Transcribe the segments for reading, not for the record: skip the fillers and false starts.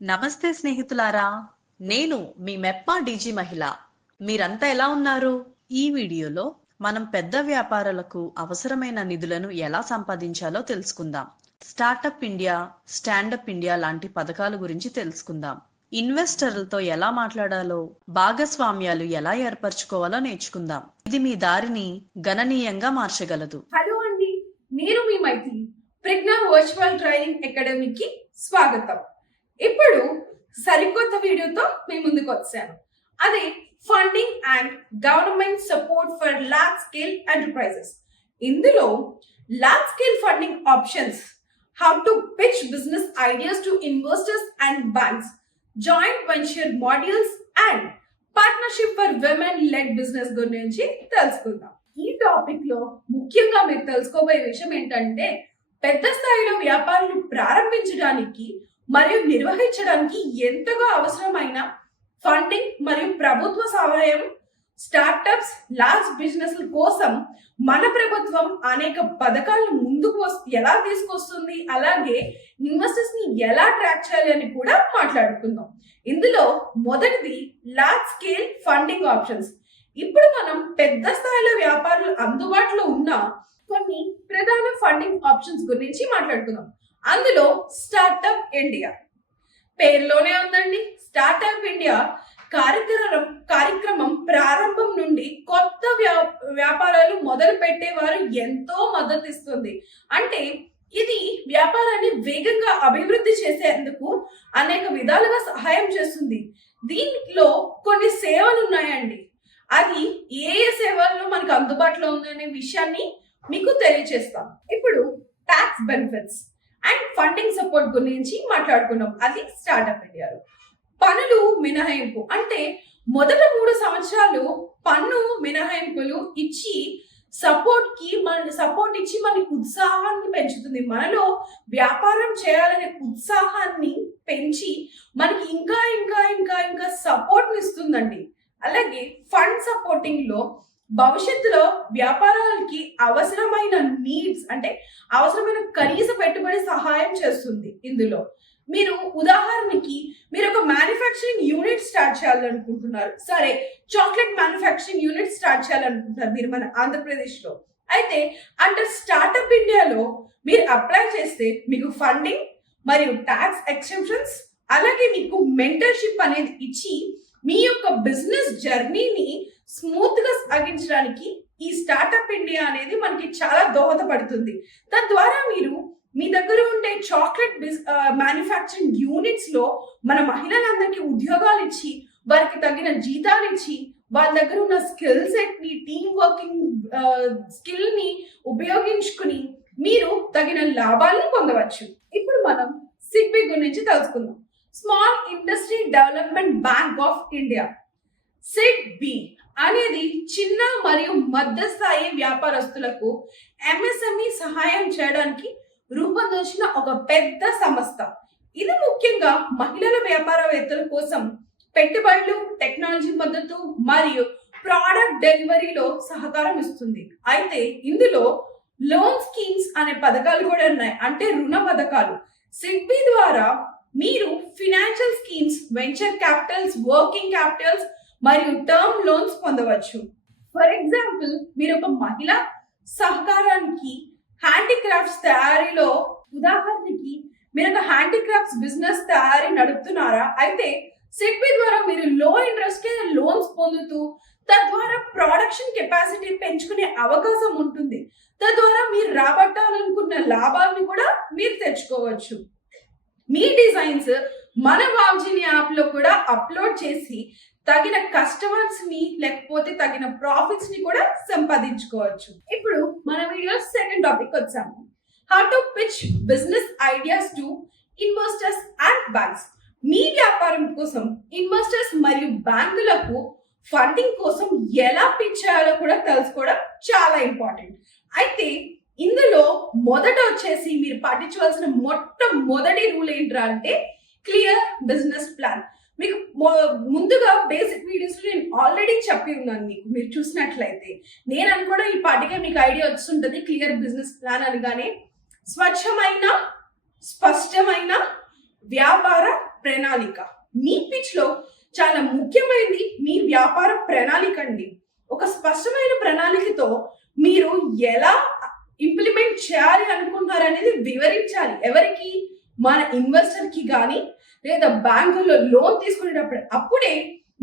నమస్తే స్నేహితులారా, నేను మీ మెప్పా డీజీ మహిళ. మీరంతా ఎలా ఉన్నారు? ఈ వీడియోలో మనం పెద్ద వ్యాపారాలకు అవసరమైన నిధులను ఎలా సంపాదించాలో తెలుసుకుందాం. స్టార్టప్ ఇండియా, స్టాండప్ ఇండియా లాంటి పథకాల గురించి తెలుసుకుందాం. ఇన్వెస్టర్లతో ఎలా మాట్లాడాలో, భాగస్వామ్యాలు ఎలా ఏర్పరచుకోవాలో నేర్చుకుందాం. ఇది మీ దారిని గణనీయంగా మార్చగలదు. హలో అండి, నేను మీ మైథిలి. ప్రజ్ఞ వర్చువల్ ట్రైనింగ్ అకాడమీకి స్వాగతం. ఇప్పుడు సరికొత్త వీడియోతో మీ ముందుకు వచ్చాను. అది funding and government support for large scale enterprises. ఇందులో large scale funding options, how to pitch business ideas to investors and banks, joint venture models and partnership for women led business గురించి తెలుసుకుందాం. ఈ టాపిక్ లో ముఖ్యంగా మీరు తెలుసుకోబోయే విషయం ఏంటంటే, పెద్ద స్థాయిలో వ్యాపారాలు ప్రారంభించడానికి మరియు నిర్వహించడానికి ఎంతగా అవసరమైన ఫండింగ్ మరియు ప్రభుత్వ సహాయం, స్టార్టప్స్, లార్జ్ బిజినెస్ కోసం మన ప్రభుత్వం అనేక పథకాలను ముందుకు ఎలా తీసుకొస్తుంది, అలాగే ఇన్వెస్టర్స్ ని ఎలా ట్రాక్ చేయాలి అని కూడా మాట్లాడుకుందాం. ఇందులో మొదటిది లార్జ్ స్కేల్ ఫండింగ్ ఆప్షన్స్. ఇప్పుడు మనం పెద్ద స్థాయిలో వ్యాపారాలు అందుబాటులో ఉన్న కొన్ని ప్రధాన ఫండింగ్ ఆప్షన్స్ గురించి మాట్లాడుకుందాం. అందులో స్టార్టప్ ఇండియా పేరులోనే ఉందండి. స్టార్టప్ ఇండియా కార్యక్రమం ప్రారంభం నుండి కొత్త వ్యాపారాలు మొదలు పెట్టేవారు ఎంతో మద్దతు ఇస్తుంది. అంటే ఇది వ్యాపారాన్ని వేగంగా అభివృద్ధి చేసేందుకు అనేక విధాలుగా సహాయం చేస్తుంది. దీంట్లో కొన్ని సేవలు ఉన్నాయండి. అది ఏ ఏ సేవల్లో మనకు అందుబాటులో ఉందనే విషయాన్ని మీకు తెలియజేస్తాం. ఇప్పుడు tax benefits and funding support గురించి మాట్లాడుకున్నాం. అది స్టార్టప్ ఇండియాలో పన్నులు మినహాయింపు, అంటే మొదట 3 సంవత్సరాలు పన్ను మినహాయింపులు ఇచ్చి సపోర్ట్ ఇచ్చి మన ఉత్సాహాన్ని పెంచుతుంది. మనలో వ్యాపారం చేయాలనే ఉత్సాహాన్ని పెంచి మనకి ఇంకా ఇంకా ఇంకా ఇంకా సపోర్ట్ ఇస్తుందండి. అలాగే ఫండ్ సపోర్టింగ్ లో భవిష్యత్తులో వ్యాపారాలకి అవసరమైన నీడ్స్, అంటే అవసరమైన కనీస పెట్టుబడి సహాయం చేస్తుంది. ఇందులో మీరు ఉదాహరణకి మీరు ఒక మ్యానుఫ్యాక్చరింగ్ యూనిట్ స్టార్ట్ చేయాలనుకుంటున్నారు. సరే, చాక్లెట్ మ్యానుఫ్యాక్చరింగ్ యూనిట్ స్టార్ట్ చేయాలనుకుంటున్నారు మీరు మన ఆంధ్రప్రదేశ్ లో. అయితే అండర్ స్టార్టప్ ఇండియాలో మీరు అప్లై చేస్తే మీకు ఫండింగ్ మరియు ట్యాక్స్ ఎక్సెప్షన్స్, అలాగే మీకు మెంటర్షిప్ అనేది ఇచ్చి మీ యొక్క బిజినెస్ జర్నీని స్మూత్ గా సాగించడానికి ఈ స్టార్టప్ ఇండియా అనేది మనకి చాలా దోహదపడుతుంది. తద్వారా మీరు మీ దగ్గర ఉండే చాక్లెట్ మ్యానుఫ్యాక్చరింగ్ యూనిట్స్ లో మన మహిళలందరికీ ఉద్యోగాలు ఇచ్చి, వారికి తగిన జీతాలు ఇచ్చి, వాళ్ళ దగ్గర ఉన్న స్కిల్ సెట్ ని, టీమ్ వర్కింగ్ స్కిల్ ని ఉపయోగించుకుని మీరు తగిన లాభాలను పొందవచ్చు. ఇప్పుడు మనం సిడ్బి గురించి తెలుసుకుందాం. Small industry development bank of India, SIDBI అనేది చిన్న మరియు మధ్యస్థాయి వ్యాపారస్తులకు ఎంఎస్ఎంఈ సహాయం చేయడానికి రూపొందించిన ఒక పెద్ద సంస్థ. ఇది ముఖ్యంగా మహిళల వ్యాపారవేత్తల కోసం పెట్టుబడులు, టెక్నాలజీ మద్దతు మరియు ప్రోడక్ట్ డెలివరీలో సహకారం ఇస్తుంది. అయితే ఇందులో లోన్ స్కీమ్స్ అనే పథకాలు కూడా ఉన్నాయి, అంటే రుణ పథకాలు. సిడ్బి ద్వారా మీరు financial schemes, venture Capitals, working Capitals మరియు టర్మ్ లోన్స్ పొందవచ్చు. ఫర్ ఎగ్జాంపుల్, మీరు ఒక మహిళ సహకారానికి హ్యాండీక్రాఫ్ట్స్ తయారీలో, ఉదాహరణకి మీరు ఒక హ్యాండీక్రాఫ్ట్స్ బిజినెస్ తయారీ నడుపుతున్నారా? అయితే సిడ్బి ద్వారా మీరు లో ఇంట్రెస్ట్ లోన్స్ పొందుతూ తద్వారా ప్రొడక్షన్ కెపాసిటీ పెంచుకునే అవకాశం ఉంటుంది. తద్వారా మీరు రాబట్టాలనుకున్న లాభాలను కూడా మీరు తెచ్చుకోవచ్చు. మీ డిజైన్స్ మన వావ్జిని యాప్ లో కూడా అప్లోడ్ చేసి తగిన కస్టమర్స్ ని, లేకపోతే తగిన ప్రాఫిట్స్ ని కూడా సంపాదించుకోవచ్చు. ఇప్పుడు మన వీడియో సెకండ్ టాపిక్ వచ్చాము. How to pitch business ideas to investors and banks. మీ వ్యాపారం కోసం ఇన్వెస్టర్స్ మరియు బ్యాంకులకు ఫండింగ్ కోసం ఎలా పిచ్ చేయాలో కూడా తెలుసుకోవడం చాలా ఇంపార్టెంట్. అయితే ఇందులో మొదట వచ్చేసి మీరు పాటించవలసిన మొట్టమొదటి రూల్ ఏంట్రా అంటే క్లియర్ బిజినెస్ ప్లాన్. మీకు ముందుగా బేసిక్ వీడియోస్ నేను ఆల్రెడీ చెప్పి ఉన్నాను. మీరు చూసినట్లయితే నేను అనుకోవడం ఈ పాటికే మీకు ఐడియా వస్తుంటుంది. క్లియర్ బిజినెస్ ప్లాన్ అనగానే స్వచ్ఛమైన, స్పష్టమైన వ్యాపార ప్రణాళిక. మీ పిచ్ లో చాలా ముఖ్యమైనది మీ వ్యాపార ప్రణాళిక అండి. ఒక స్పష్టమైన ప్రణాళికతో మీరు ఎలా ఇంప్లిమెంట్ చేయాలి అనుకుంటున్నారు అనేది వివరించాలి. ఎవరికి? మన ఇన్వెస్టర్ కి కానీ లేదా బ్యాంకులో లోన్ తీసుకునేటప్పుడు. అప్పుడే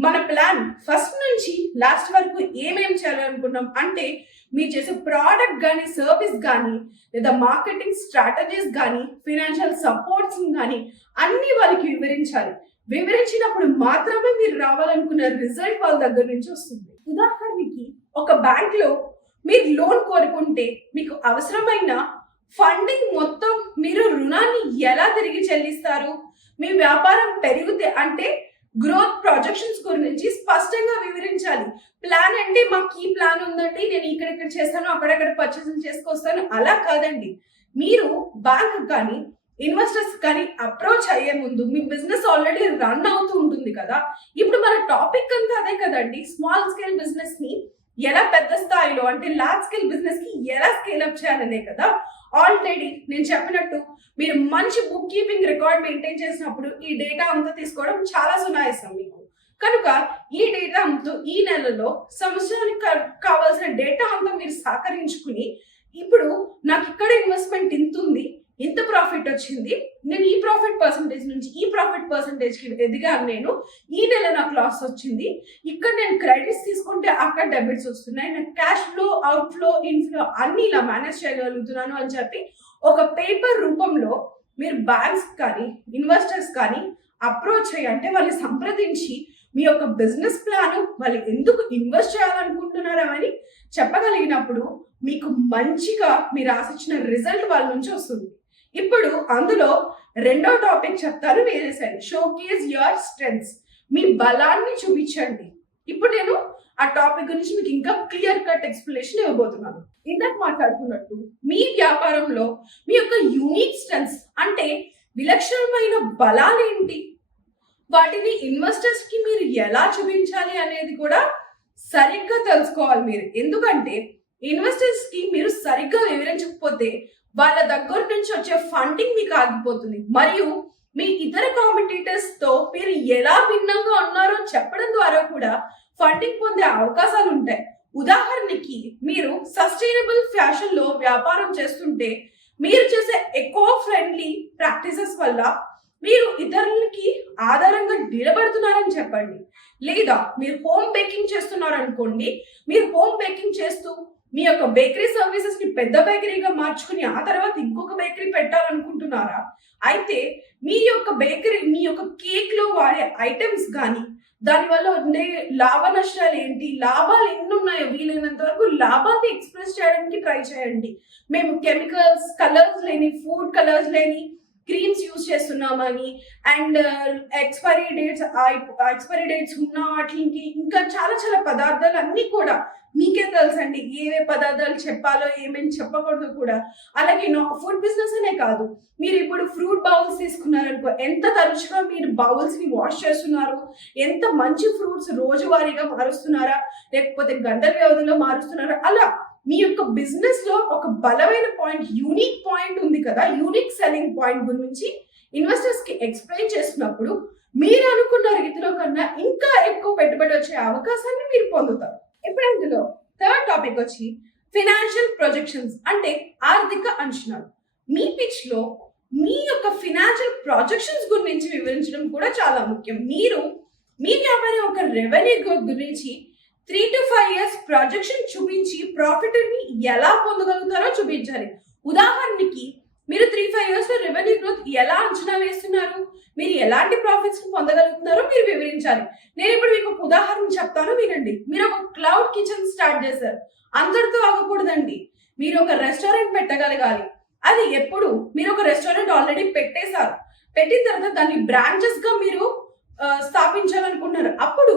మన ప్లాన్ ఫస్ట్ నుంచి లాస్ట్ వరకు ఏమేం చేయాలనుకున్నాం అంటే మీరు చేసే ప్రోడక్ట్ కానీ సర్వీస్ కానీ లేదా మార్కెటింగ్ స్ట్రాటజీస్ కానీ ఫైనాన్షియల్ సపోర్ట్స్ కానీ అన్ని వాళ్ళకి వివరించాలి. వివరించినప్పుడు మాత్రమే మీరు రావాలనుకున్న రిజల్ట్ వాళ్ళ దగ్గర నుంచి వస్తుంది. ఉదాహరణకి ఒక బ్యాంక్ లో మీరు లోన్ కోరుకుంటే మీకు అవసరమైన ఫండింగ్ మొత్తం మీరు రుణాన్ని ఎలా తిరిగి చెల్లిస్తారు, మీ వ్యాపారం పెరిగితే అంటే గ్రోత్ ప్రొజెక్షన్స్ గురించి స్పష్టంగా వివరించాలి. ప్లాన్ అంటే మాకు ఈ ప్లాన్ ఉందండి, నేను ఇక్కడ చేస్తాను, అక్కడక్కడ పర్చేసింగ్ చేసుకొస్తాను, అలా కాదండి. మీరు బ్యాంక్ కానీ ఇన్వెస్టర్స్ కానీ అప్రోచ్ అయ్యే ముందు మీ బిజినెస్ ఆల్రెడీ రన్ అవుతూ ఉంటుంది కదా. ఇప్పుడు మన టాపిక్ అంతా అదే కదండి. స్మాల్ స్కేల్ బిజినెస్ ని ఎలా పెద్ద స్థాయిలో అంటే లార్జ్ స్కేల్ బిజినెస్ కి ఎలా స్కేల్ అప్ చేయాలనే కదా. ఆల్రెడీ నేను చెప్పినట్టు మీరు మంచి బుక్ కీపింగ్ రికార్డ్ మెయింటైన్ చేసినప్పుడు ఈ డేటా అంతా తీసుకోవడం చాలా సునాయాసం మీకు. కనుక ఈ డేటా అంతా ఈ నెలలో సంవత్సరానికి కావాల్సిన డేటా అంతా మీరు సహకరించుకుని ఇప్పుడు నాకు ఇక్కడ ఇన్వెస్ట్మెంట్ ఇంత ఉంది, ఇంత ప్రాఫిట్ వచ్చింది, నేను ఈ ప్రాఫిట్ పర్సంటేజ్ నుంచి ఈ ప్రాఫిట్ పర్సంటేజ్ కి ఎదిగాను, నేను ఈ నెల నాకు లాస్ వచ్చింది, ఇక్కడ నేను క్రెడిట్స్ తీసుకుంటే అక్కడ డెబిట్స్ వస్తున్నాయి, నేను cash flow out flow inflow అన్ని ఇలా మేనేజ్ చేయగలుగుతున్నాను అని చెప్పి ఒక పేపర్ రూపంలో మీరు బ్యాంక్స్ కానీ ఇన్వెస్టర్స్ కానీ అప్రోచ్ అయ్యి అంటే వాళ్ళు సంప్రదించి మీ యొక్క బిజినెస్ ప్లాన్ వాళ్ళు ఎందుకు ఇన్వెస్ట్ చేయాలనుకుంటున్నారు అని చెప్పగలిగినప్పుడు మీకు మంచిగా మీరు ఆశించిన రిజల్ట్ వాళ్ళ నుంచి వస్తుంది. ఇప్పుడు అందులో రెండో టాపిక్ చెప్తాను వేరేసారి. షోకేస్ యువర్ స్ట్రెంగ్స్, మీ బలాన్ని చూపించండి. ఇప్పుడు నేను ఆ టాపిక్ గురించి మీకు ఇంకా క్లియర్ కట్ ఎక్స్ప్లెనేషన్ ఇవ్వబోతున్నాను. ఇందాక మాట్లాడుకున్నట్టు మీ వ్యాపారంలో మీ యొక్క యూనిక్ స్ట్రెంగ్స్ అంటే విలక్షణమైన బలాలు ఏంటి, వాటిని ఇన్వెస్టర్స్ కి మీరు ఎలా చూపించాలి అనేది కూడా సరిగ్గా తెలుసుకోవాలి మీరు. ఎందుకంటే ఇన్వెస్టర్స్ కి మీరు సరిగ్గా వివరించకపోతే వాళ్ళ దగ్గర నుంచి వచ్చే ఫండింగ్ మీకు ఆగిపోతుంది. మరియు మీ ఇతర కాంపిటీటర్స్ తో మీరు ఎలా భిన్నంగా ఉన్నారో చెప్పడం ద్వారా కూడా ఫండింగ్ పొందే అవకాశాలు ఉంటాయి. ఉదాహరణకి మీరు సస్టైనబుల్ ఫ్యాషన్ లో వ్యాపారం చేస్తుంటే మీరు చేసే ఎకో ఫ్రెండ్లీ ప్రాక్టీసెస్ వల్ల మీరు ఇతరులకి ఆధారంగా నిలబడుతున్నారని చెప్పండి. లేదా మీరు హోమ్ బేకింగ్ చేస్తున్నారు అనుకోండి, మీరు హోమ్ బేకింగ్ చేస్తూ మీ యొక్క బేకరీ సర్వీసెస్ ని పెద్ద బేకరీగా మార్చుకుని ఆ తర్వాత ఇంకొక బేకరీ పెట్టాలనుకుంటున్నారా? అయితే మీ యొక్క బేకరీ మీ యొక్క కేక్ లో వాడే ఐటమ్స్ కానీ దానివల్ల ఉండే లాభ నష్టాలు ఏంటి, లాభాలు ఎన్ని ఉన్నాయో వీలైనంత వరకు లాభాన్ని ఎక్స్ప్రెస్ చేయడానికి ట్రై చేయండి. మేము కెమికల్స్, కలర్స్ లేని, ఫుడ్ కలర్స్ లేని క్రీమ్స్ యూజ్ చేస్తున్నామని అండ్ ఎక్స్పైరీ డేట్స్ ఉన్న వాటికి ఇంకా చాలా చాలా పదార్థాలు అన్ని కూడా మీకే తెలుసండి ఏవే పదార్థాలు చెప్పాలో ఏమేమి చెప్పకూడదు కూడా. అలాగే ఫుడ్ బిజినెస్ అనే కాదు, మీరు ఇప్పుడు ఫ్రూట్ బౌల్స్ తీసుకున్నారనుకో, ఎంత తరచుగా మీరు బౌల్స్ ని వాష్ చేస్తున్నారు, ఎంత మంచి ఫ్రూట్స్ రోజువారీగా మారుస్తున్నారా లేకపోతే గంటల వ్యవధిలో మారుస్తున్నారా, అలా మీ యొక్క బిజినెస్ లో ఒక బలమైన పాయింట్, యూనిక్ పాయింట్ ఉంది కదా. యూనిక్ సెల్లింగ్ పాయింట్ గురించి ఇన్వెస్టర్స్ కి ఎక్స్ప్లెయిన్ చేసినప్పుడు మీరు అనుకున్న రీతిలో కన్నా ఇంకా ఎక్కువ పెట్టుబడి వచ్చే అవకాశాన్ని మీరు పొందుతారు. ఇప్పుడు అందులో థర్డ్ టాపిక్ వచ్చి ఫైనాన్షియల్ ప్రొజెక్షన్స్ అంటే ఆర్థిక అంచనాలు. మీ పిచ్ లో మీ యొక్క ఫైనాన్షియల్ ప్రొజెక్షన్స్ గురించి వివరించడం కూడా చాలా ముఖ్యం. మీరు మీ వ్యాపారం ఒక రెవెన్యూ గ్రోత్ గురించి 3 to 5 years ప్రొజెక్షన్ చూపించి ప్రాఫిట్ ని ఎలా పొందగలుగుతారో చూపించాలి. ఉదాహరణకి మీరు 3-5 years లో రెవెన్యూ గ్రోత్ ఎలా అంచనా వేస్తున్నారు, మీరు ఎలాంటి ప్రాఫిట్స్ పొందగలుగుతున్నారో మీరు వివరించాలి. నేను ఇప్పుడు మీకు ఒక ఉదాహరణ చెప్తాను, వినండి. మీరు ఒక క్లౌడ్ కిచెన్ స్టార్ట్ చేశారు, అందరితో ఆగకూడదండి. మీరు ఒక రెస్టారెంట్ పెట్టగలగాలి. అది ఎప్పుడు మీరు ఒక రెస్టారెంట్ ఆల్రెడీ పెట్టేశారు, పెట్టిన తర్వాత దాన్ని బ్రాంచెస్ గా మీరు స్థాపించాలనుకుంటున్నారు. అప్పుడు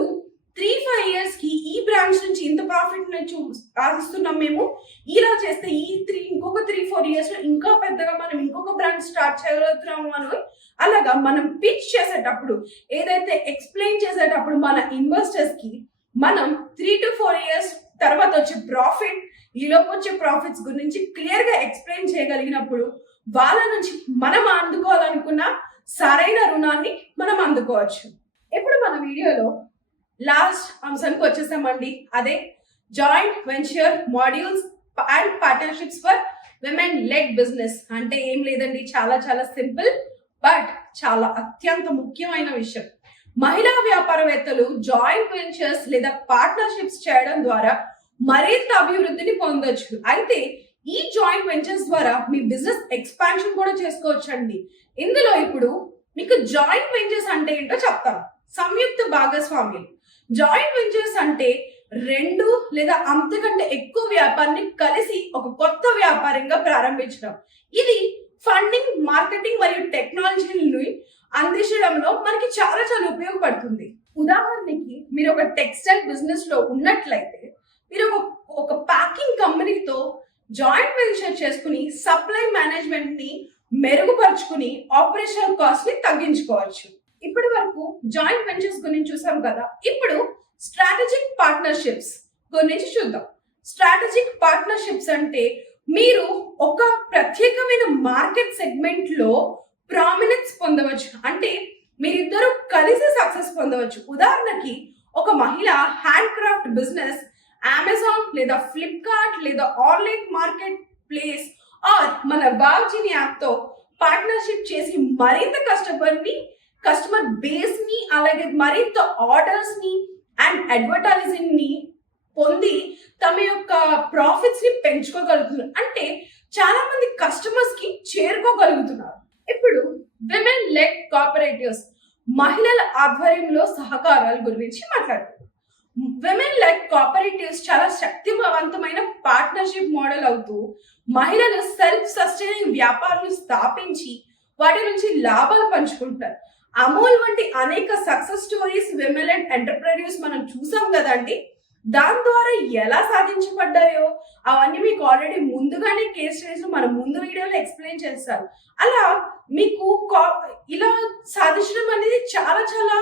3-5 years కి ఈ బ్రాంచ్ నుంచి ఇంత ప్రాఫిట్ నుంచి ఆశిస్తున్నాం మేము, ఇలా చేస్తే ఇంకొక 3-4 years లో ఇంకా పెద్దగా మనం ఇంకొక బ్రాంచ్ స్టార్ట్ చేయగలుగుతున్నాము అని. అలాగా మనం పిచ్ చేసేటప్పుడు ఏదైతే ఎక్స్ప్లెయిన్ చేసేటప్పుడు మన ఇన్వెస్టర్స్ కి మనం 3 to 4 years తర్వాత వచ్చే ప్రాఫిట్, ఈలోపు వచ్చే ప్రాఫిట్స్ గురించి క్లియర్ గా ఎక్స్ప్లెయిన్ చేయగలిగినప్పుడు వాళ్ళ నుంచి మనం అందుకోవాలనుకున్న సరైన రుణాన్ని మనం అందుకోవచ్చు. ఇప్పుడు మన వీడియోలో లాస్ట్ అంశానికి వచ్చేసామండి. అదే joint venture modules and partnerships for women led business. అంటే ఏం లేదండి, చాలా చాలా సింపుల్ బట్ చాలా అత్యంత ముఖ్యమైన విషయం. మహిళా వ్యాపారవేత్తలు జాయింట్ వెంచర్స్ లేదా పార్ట్నర్షిప్స్ చేయడం ద్వారా మరింత అభివృద్ధిని పొందొచ్చు. అయితే ఈ జాయింట్ వెంచర్స్ ద్వారా మీ బిజినెస్ ఎక్స్పాన్షన్ కూడా చేసుకోవచ్చండి. ఇందులో ఇప్పుడు మీకు జాయింట్ వెంచర్స్ అంటే ఏంటో చెప్తాను. సంయుక్త భాగస్వామ్యం. జాయింట్ వెంచర్స్ అంటే రెండు లేదా అంతకంటే ఎక్కువ వ్యాపారాన్ని కలిసి ఒక కొత్త వ్యాపారంగా ప్రారంభించడం. ఇది ఫండింగ్, మార్కెటింగ్ మరియు టెక్నాలజీని అందించడంలో మనకి చాలా చాలా ఉపయోగపడుతుంది. ఉదాహరణకి మీరు ఒక టెక్స్టైల్ బిజినెస్ లో ఉన్నట్లయితే మీరు ఒక ప్యాకింగ్ కంపెనీతో జాయింట్ వెంచర్ చేసుకుని సప్లై మేనేజ్మెంట్ ని మెరుగుపరుచుకుని ఆపరేషనల్ కాస్ట్ ని తగ్గించుకోవచ్చు. ఇప్పటి వరకు జాయింట్ వెంచర్స్ గురించి చూసాం కదా. ఇప్పుడు స్ట్రాటజిక్ పార్ట్నర్షిప్స్ గురించి చూద్దాం. స్ట్రాటజిక్ పార్ట్నర్షిప్స్ అంటే మీరు ఒక ప్రత్యేకమైన మార్కెట్ సెగ్మెంట్ లో ప్రామినెన్స్ పొందవచ్చు. అంటే మీరిద్దరూ కలిసి సక్సెస్ పొందవచ్చు. ఉదాహరణకి ఒక మహిళ హ్యాండ్ క్రాఫ్ట్ బిజినెస్ అమెజాన్ లేదా ఫ్లిప్కార్ట్ లేదా ఆన్లైన్ మార్కెట్ ప్లేస్ ఆర్ మన బావ్జీని యాప్ తో పార్ట్నర్షిప్ చేసి మరింత కస్టమర్ బేస్ ని అలాగే మరింత ఆర్డర్స్ ని అండ్ అడ్వర్టైజింగ్ ని పొంది తమ యొక్క ప్రాఫిట్స్ ని పెంచుకోగలుగుతున్నారు. అంటే చాలా మంది కస్టమర్స్ కి చేరుకోగలుగుతున్నారు. ఇప్పుడు విమెన్ లెడ్ కోఆపరేటివ్స్, మహిళల ఆధ్వర్యంలో సహకారాల గురించి మాట్లాడుతున్నాం. విమెన్ లెడ్ కోఆపరేటివ్స్ చాలా శక్తివంతమైన పార్ట్నర్షిప్ మోడల్ అవుతూ మహిళలు సెల్ఫ్ సస్టైనింగ్ వ్యాపారాలు స్థాపించి వాటి నుంచి లాభాలు పంచుకుంటారు. అమూల్ వంటి అనేక success stories women led entrepreneurs మనం చూసాం కదండి. దాని ద్వారా ఎలా సాధించబడ్డాయో అవన్నీ మీకు ఆల్రెడీ ముందుగానే కేస్ స్టడీస్ మనం ముందు వీడియోలో ఎక్స్ప్లెయిన్ చేస్తారు. అలా మీకు ఇలా సాధించడం అనేది చాలా చాలా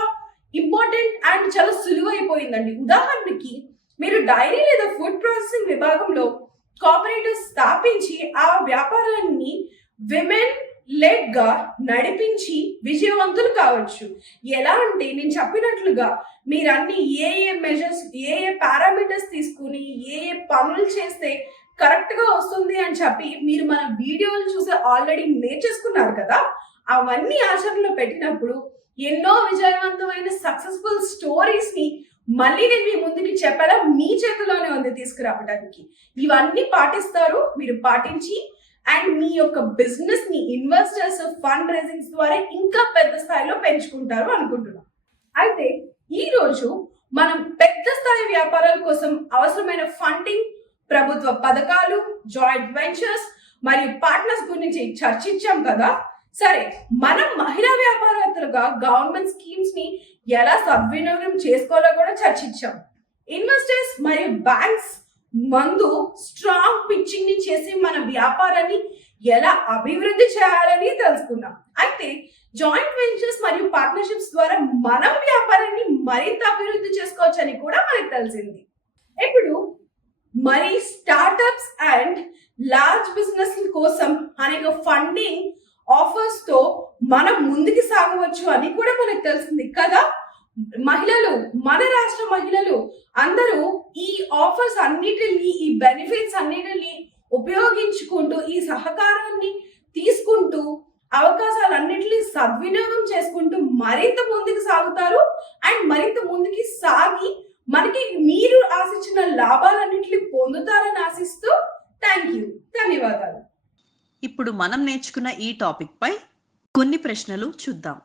ఇంపార్టెంట్ అండ్ చాలా సులువైపోయిందండి. ఉదాహరణకి మీరు డైరీ లేదా ఫుడ్ ప్రాసెసింగ్ విభాగంలో కోఆపరేటివ్ స్థాపించి ఆ వ్యాపారాన్ని విమెన్ లెడ్ గా నడిపించి విజయవంతులు కావచ్చు. ఎలా అంటే నేను చెప్పినట్లుగా మీరు అన్ని ఏ మెజర్స్, ఏ పారామీటర్స్ తీసుకుని ఏ పనులు చేస్తే కరెక్ట్ గా వస్తుంది అని చెప్పి మీరు మన వీడియోలు చూసి ఆల్రెడీ నేర్చేసుకున్నారు కదా. అవన్నీ ఆచరణలో పెట్టినప్పుడు ఎన్నో విజయవంతమైన సక్సెస్ఫుల్ స్టోరీస్ ని మళ్ళీ నేను మీ ముందుకి చెప్పడం మీ చేతిలోనే ఉంది తీసుకురావడానికి. ఇవన్నీ పాటిస్తారు, మీరు పాటించి అండ్ మీ యొక్క బిజినెస్ ని ఇన్వెస్టర్స్, ఫండ్ రైజింగ్స్ ద్వారా ఇంకా పెద్ద స్థాయిలో పెంచుకుంటారు అనుకుంటున్నాం. అయితే ఈ రోజు మనం పెద్ద స్థాయి వ్యాపారాల కోసం అవసరమైన ఫండింగ్, ప్రభుత్వ పథకాలు, జాయింట్ వెంచర్స్ మరియు పార్ట్నర్స్ గురించి చర్చించాం కదా. సరే, మనం మహిళా వ్యాపారవేత్తలుగా గవర్నమెంట్ స్కీమ్స్ ని ఎలా సద్వినియోగం చేసుకోవాలో కూడా చర్చించాం. ఇన్వెస్టర్స్ మరియు బ్యాంక్స్ ముందు స్ట్రాంగ్ పిచ్చింగ్ ని చేసి మన వ్యాపారాన్ని ఎలా అభివృద్ధి చేయాలని తెలుసుకున్నాం. అయితే జాయింట్ వెంచర్స్ మరియు పార్ట్నర్షిప్స్ ద్వారా మనం వ్యాపారాన్ని మరింత అభివృద్ధి చేసుకోవచ్చు అని కూడా మనకు తెలిసింది. ఇప్పుడు మరి స్టార్టప్స్ అండ్ లార్జ్ బిజినెస్ కోసం అనేక ఫండింగ్ ఆఫర్స్ తో మనం ముందుకు సాగవచ్చు అని కూడా మనకు తెలిసింది కదా. మహిళలు, మన రాష్ట్ర మహిళలు అందరూ ఈ ఆఫర్స్ అన్నిటిని, ఈ బెనిఫిట్స్ అన్నిటిని ఉపయోగించుకుంటూ, ఈ సహకారాన్ని తీసుకుంటూ, అవకాశాలన్నిటిని సద్వినియోగం చేసుకుంటూ మరింత ముందుకు సాగుతారు. అండ్ మరింత ముందుకి సాగి మనకి మీరు ఆశించిన లాభాలన్నిటిని పొందుతారని ఆశిస్తూ ధన్యవాదాలు. ఇప్పుడు మనం నేర్చుకున్న ఈ టాపిక్ పై కొన్ని ప్రశ్నలు చూద్దాం.